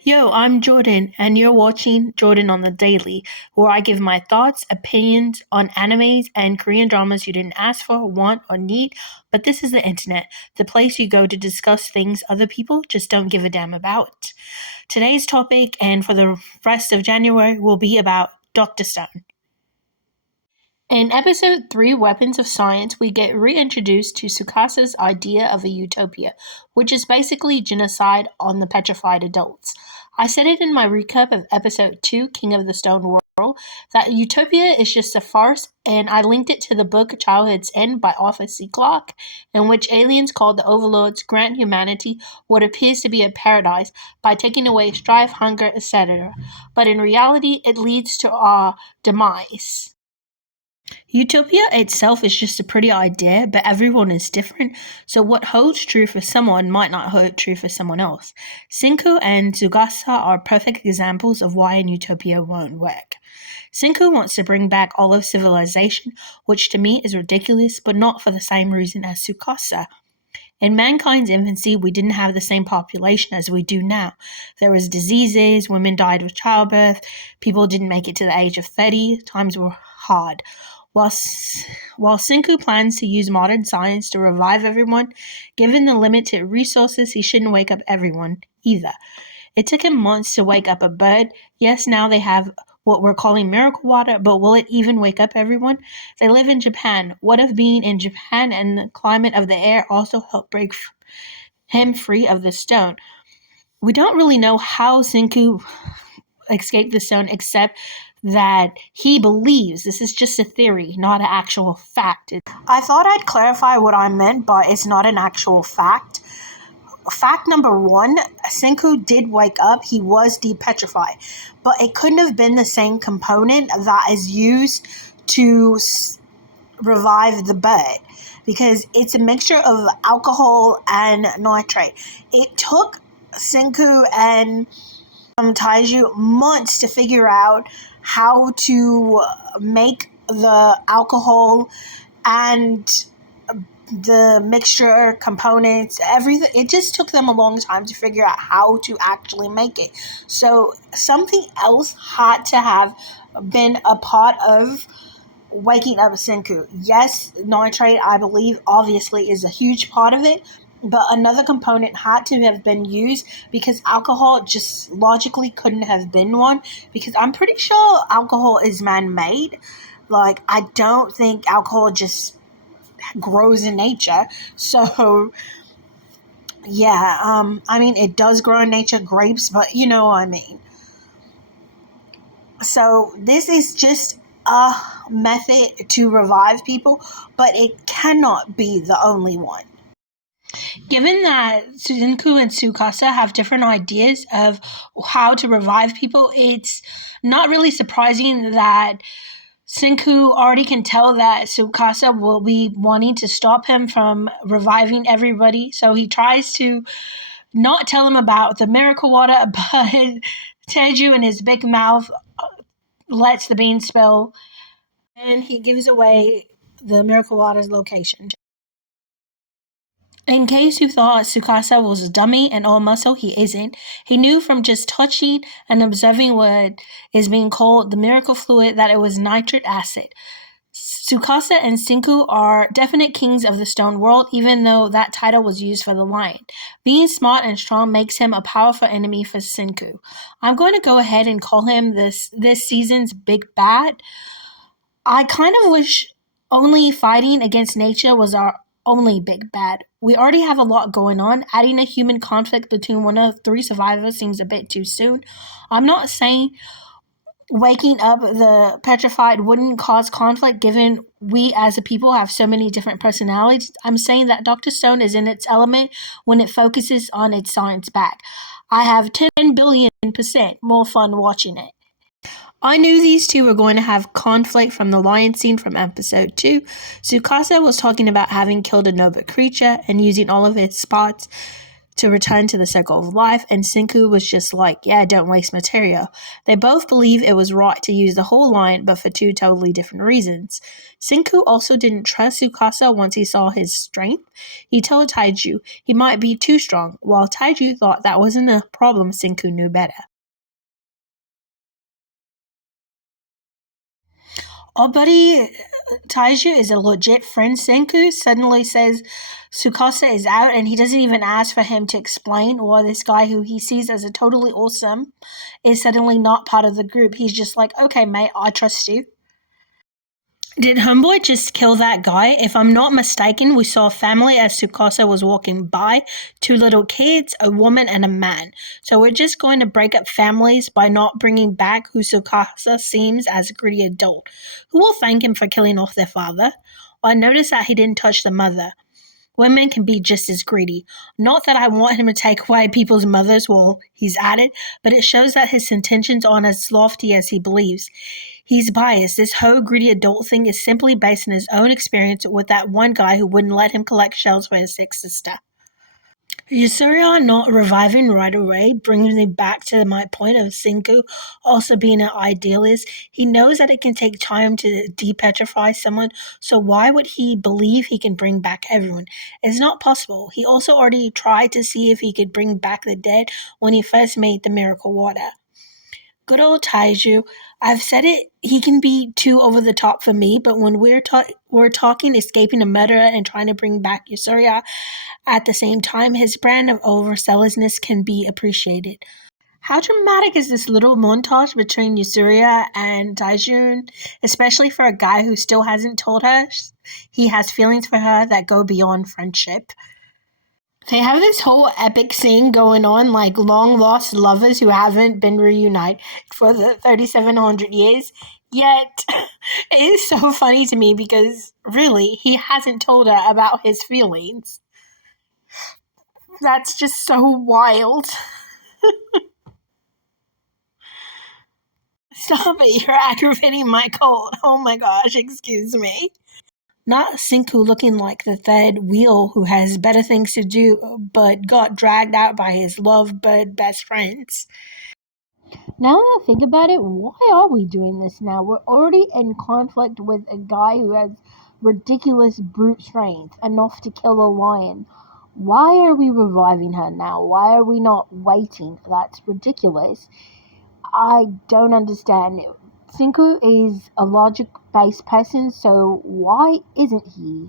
Yo, I'm Jordan, and you're watching Jordan on the Daily, where I give my thoughts, opinions on animes and Korean dramas you didn't ask for, want, or need. But this is the internet, the place you go to discuss things other people just don't give a damn about. Today's topic, and for the rest of January, will be about Dr. Stone. In episode 3, Weapons of Science, we get reintroduced to Sukasa's idea of a utopia, which is basically genocide on the petrified adults. I said it in my recap of episode 2, King of the Stone World, that utopia is just a farce, and I linked it to the book Childhood's End by Arthur C. Clarke, in which aliens called the Overlords grant humanity what appears to be a paradise by taking away strife, hunger, etc. But in reality, it leads to our demise. Utopia itself is just a pretty idea, but everyone is different, so what holds true for someone might not hold true for someone else. Senku and Tsugasa are perfect examples of why an utopia won't work. Senku wants to bring back all of civilization, which to me is ridiculous, but not for the same reason as Tsukasa. In mankind's infancy, we didn't have the same population as we do now. There was diseases, women died of childbirth, people didn't make it to the age of 30, times were hard. While Senku plans to use modern science to revive everyone, given the limited resources, he shouldn't wake up everyone either. It took him months to wake up a bird. Yes, now they have what we're calling miracle water, but will it even wake up everyone? They live in Japan. What if being in Japan and the climate of the air also helped break him free of the stone? We don't really know how Senku escaped the stone except that he believes this is just a theory, not an actual fact. I thought I'd clarify what I meant, but it's not an actual fact. Fact number one, Senku did wake up, he was depetrified, but it couldn't have been the same component that is used to revive the bird because it's a mixture of alcohol and nitrate. It took Senku and Taiju months to figure out how to make the alcohol and the mixture components, everything. It just took them a long time to figure out how to actually make it. So something else had to have been a part of waking up Senku. Yes, nitrate, I believe, obviously is a huge part of it, but another component had to have been used because alcohol just logically couldn't have been one, because I'm pretty sure alcohol is man-made. Like, I don't think alcohol just grows in nature. So yeah, I mean, it does grow in nature, grapes, but you know what I mean. So this is just a method to revive people, but it cannot be the only one. Given that Senku and Tsukasa have different ideas of how to revive people, it's not really surprising that Senku already can tell that Tsukasa will be wanting to stop him from reviving everybody, so he tries to not tell him about the miracle water, but Teju in his big mouth lets the bean spill, and he gives away the miracle water's location. In case you thought Tsukasa was a dummy and all muscle, he isn't. He knew from just touching and observing what is being called the miracle fluid that it was nitric acid. Tsukasa and Senku are definite kings of the stone world, even though that title was used for the lion. Being smart and strong makes him a powerful enemy for Senku. I'm going to go ahead and call him this season's big bad. I kind of wish only fighting against nature was our only big bad. We already have a lot going on. Adding a human conflict between one of 3 survivors seems a bit too soon. I'm not saying waking up the petrified wouldn't cause conflict given we as a people have so many different personalities. I'm saying that Dr. Stone is in its element when it focuses on its science back. I have 10 billion% more fun watching it. I knew these two were going to have conflict from the lion scene from episode 2. Tsukasa was talking about having killed a noble creature and using all of his spots to return to the circle of life, and Senku was just like, yeah, don't waste material. They both believe it was right to use the whole line, but for two totally different reasons. Senku also didn't trust Tsukasa once he saw his strength. He told Taiju he might be too strong, while Taiju thought that wasn't a problem. Senku knew better. Our buddy Taiju is a legit friend. Senku suddenly says Tsukasa is out, and he doesn't even ask for him to explain why this guy who he sees as a totally awesome is suddenly not part of the group. He's just like, okay, mate, I trust you. Did Homeboy just kill that guy? If I'm not mistaken, we saw a family as Tsukasa was walking by, two little kids, a woman, and a man. So we're just going to break up families by not bringing back who Tsukasa seems as a greedy adult. Who will thank him for killing off their father? I noticed that he didn't touch the mother. Women can be just as greedy. Not that I want him to take away people's mothers while he's at it, but it shows that his intentions aren't as lofty as he believes. He's biased. This whole greedy adult thing is simply based on his own experience with that one guy who wouldn't let him collect shells for his sick sister. Yasuria not reviving right away brings me back to my point of Senku also being an idealist. He knows that it can take time to depetrify someone, so why would he believe he can bring back everyone? It's not possible. He also already tried to see if he could bring back the dead when he first made the miracle water. Good old Taiju. I've said it, he can be too over the top for me, but when we're talking escaping a murderer and trying to bring back Yasuria at the same time, his brand of overzealousness can be appreciated. How dramatic is this little montage between Yasuria and Taijun, especially for a guy who still hasn't told her he has feelings for her that go beyond friendship? They have this whole epic scene going on, like long lost lovers who haven't been reunited for the 3,700 years. Yet, it is so funny to me because really, he hasn't told her about his feelings. That's just so wild. Stop it, you're aggravating my cold. Oh my gosh, excuse me. Not Senku looking like the third wheel who has better things to do but got dragged out by his lovebird best friends. Now that I think about it, why are we doing this now? We're already in conflict with a guy who has ridiculous brute strength, enough to kill a lion. Why are we reviving her now? Why are we not waiting? That's ridiculous. I don't understand. Senku is a logic-based person, so why isn't he?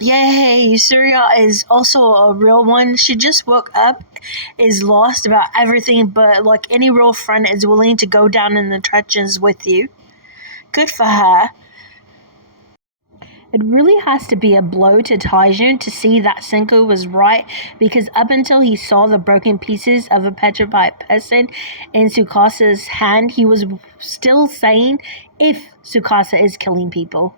Yay, Surya is also a real one. She just woke up, is lost about everything, but like any real friend is willing to go down in the trenches with you. Good for her. It really has to be a blow to Taijun to see that Senku was right, because up until he saw the broken pieces of a petrified person in Tsukasa's hand, he was still saying if Tsukasa is killing people.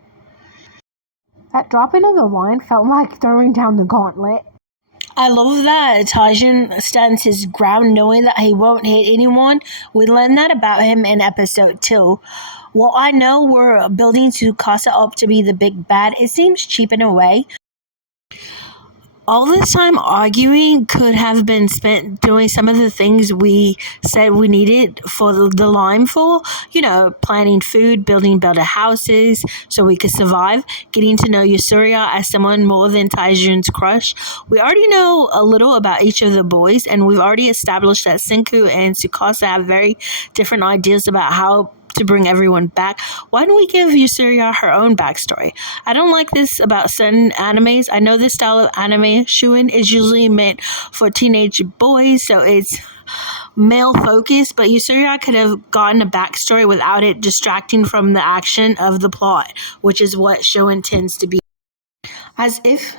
That dropping of the line felt like throwing down the gauntlet. I love that Taijun stands his ground knowing that he won't hit anyone. We learned that about him in episode 2. While I know we're building Tsukasa up to be the big bad, it seems cheap in a way. All this time arguing could have been spent doing some of the things we said we needed for the lime for. Planting food, building better houses so we could survive, getting to know Yasuria as someone more than Taijun's crush. We already know a little about each of the boys, and we've already established that Senku and Tsukasa have very different ideas about how to bring everyone back. Why don't we give Yasuria her own backstory? I don't like this about certain animes. I know this style of anime, Shuen, is usually meant for teenage boys, so it's male focused, but Yasuria could have gotten a backstory without it distracting from the action of the plot, which is what Shuen tends to be. As if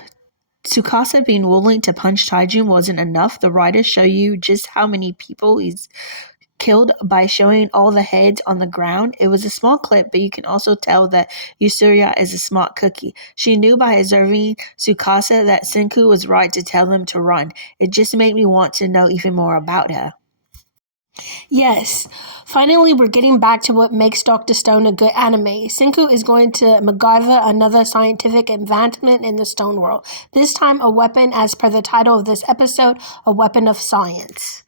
Tsukasa being willing to punch Taijun wasn't enough, the writers show you just how many people he's killed by showing all the heads on the ground. It was a small clip, but you can also tell that Yasuria is a smart cookie. She knew by observing Tsukasa that Senku was right to tell them to run. It just made me want to know even more about her. Yes, finally, we're getting back to what makes Dr. Stone a good anime. Senku is going to MacGyver another scientific advancement in the stone world. This time, a weapon, as per the title of this episode, a weapon of science.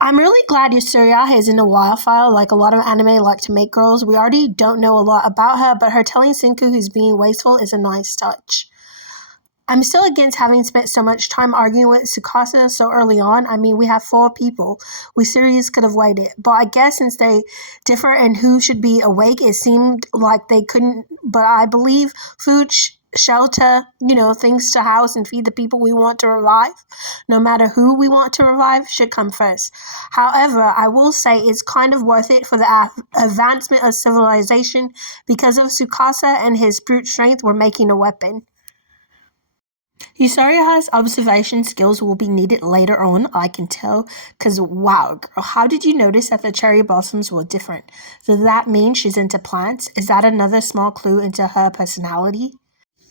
I'm really glad Yusuriya is in a wildfire. Like a lot of anime like to make girls. We already don't know a lot about her, but her telling Senku who's being wasteful is a nice touch. I'm still against having spent so much time arguing with Tsukasa so early on. I mean, we have 4 people. We seriously could have waited. But I guess since they differ in who should be awake, it seemed like they couldn't. But I believe food, shelter, things to house and feed the people we want to revive, no matter who we want to revive, should come first. However, I will say it's kind of worth it for the advancement of civilization because of Tsukasa and his brute strength. We're making a weapon. Yusariha's observation skills will be needed later on, I can tell, because wow, girl, how did you notice that the cherry blossoms were different? Does that mean she's into plants? Is that another small clue into her personality?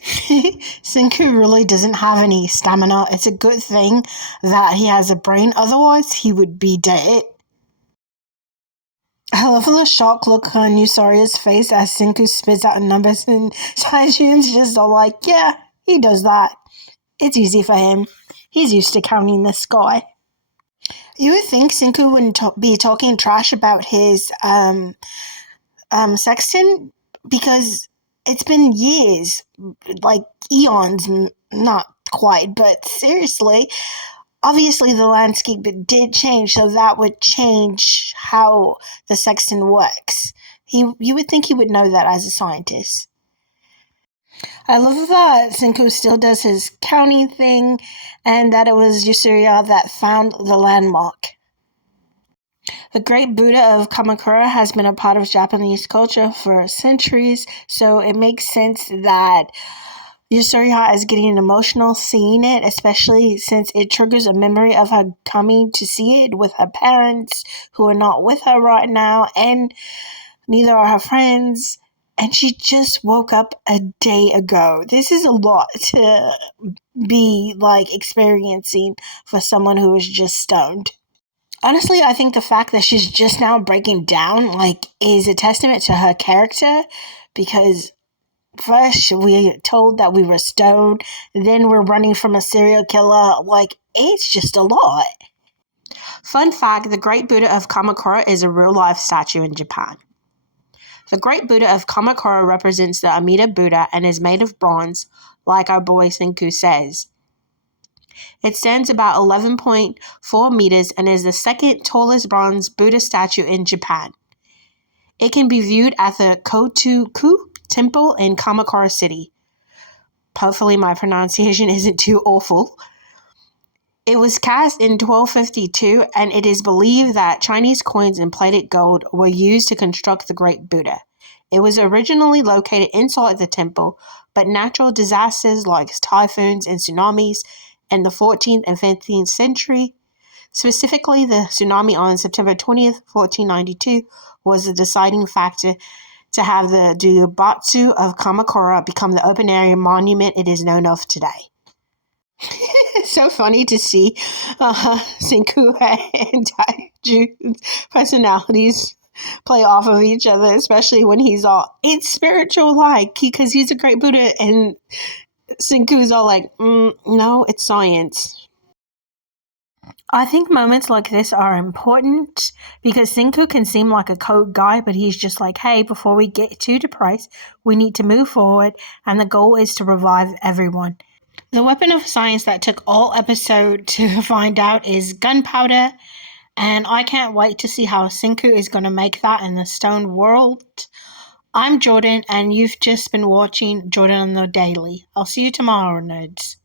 Senku really doesn't have any stamina. It's a good thing that he has a brain, otherwise he would be dead. I love the shock look on Yusaria's face as Senku spits out numbers and Taijin's just all like, yeah, he does that. It's easy for him. He's used to counting the sky. You would think Senku wouldn't be talking trash about his sextant because it's been years, like eons, not quite, but seriously, obviously the landscape did change, so that would change how the sextant works. You would think he would know that as a scientist. I love that Senku still does his counting thing and that it was Yusuriya that found the landmark. The great Buddha of Kamakura has been a part of Japanese culture for centuries, so it makes sense that Yusuriya is getting emotional seeing it, especially since it triggers a memory of her coming to see it with her parents who are not with her right now, and neither are her friends. And she just woke up a day ago. This is a lot to be experiencing for someone who is just stoned. Honestly, I think the fact that she's just now breaking down is a testament to her character, because first we told that we were stoned, then we're running from a serial killer. It's just a lot. Fun fact, the Great Buddha of Kamakura is a real-life statue in Japan. The Great Buddha of Kamakura represents the Amida Buddha and is made of bronze, like our boy Senku says. It stands about 11.4 meters and is the second tallest bronze Buddha statue in Japan. It can be viewed at the Kotoku Temple in Kamakura City. Hopefully my pronunciation isn't too awful. It was cast in 1252, and it is believed that Chinese coins and plated gold were used to construct the Great Buddha. It was originally located inside the temple, but natural disasters like typhoons and tsunamis in the 14th and 15th century, specifically the tsunami on September 20th, 1492, was the deciding factor to have the Dubatsu of Kamakura become the open-area monument it is known of today. It's so funny to see Senku and Taiju's personalities play off of each other, especially when he's all, it's spiritual because he's a great Buddha, and Senku's all like, no, it's science. I think moments like this are important because Senku can seem like a cold guy, but he's just like, hey, before we get too depressed, we need to move forward, and the goal is to revive everyone. The weapon of science that took all episode to find out is gunpowder, and I can't wait to see how Senku is going to make that in the stone world. I'm Jordan, and you've just been watching Jordan on the Daily. I'll see you tomorrow, nerds.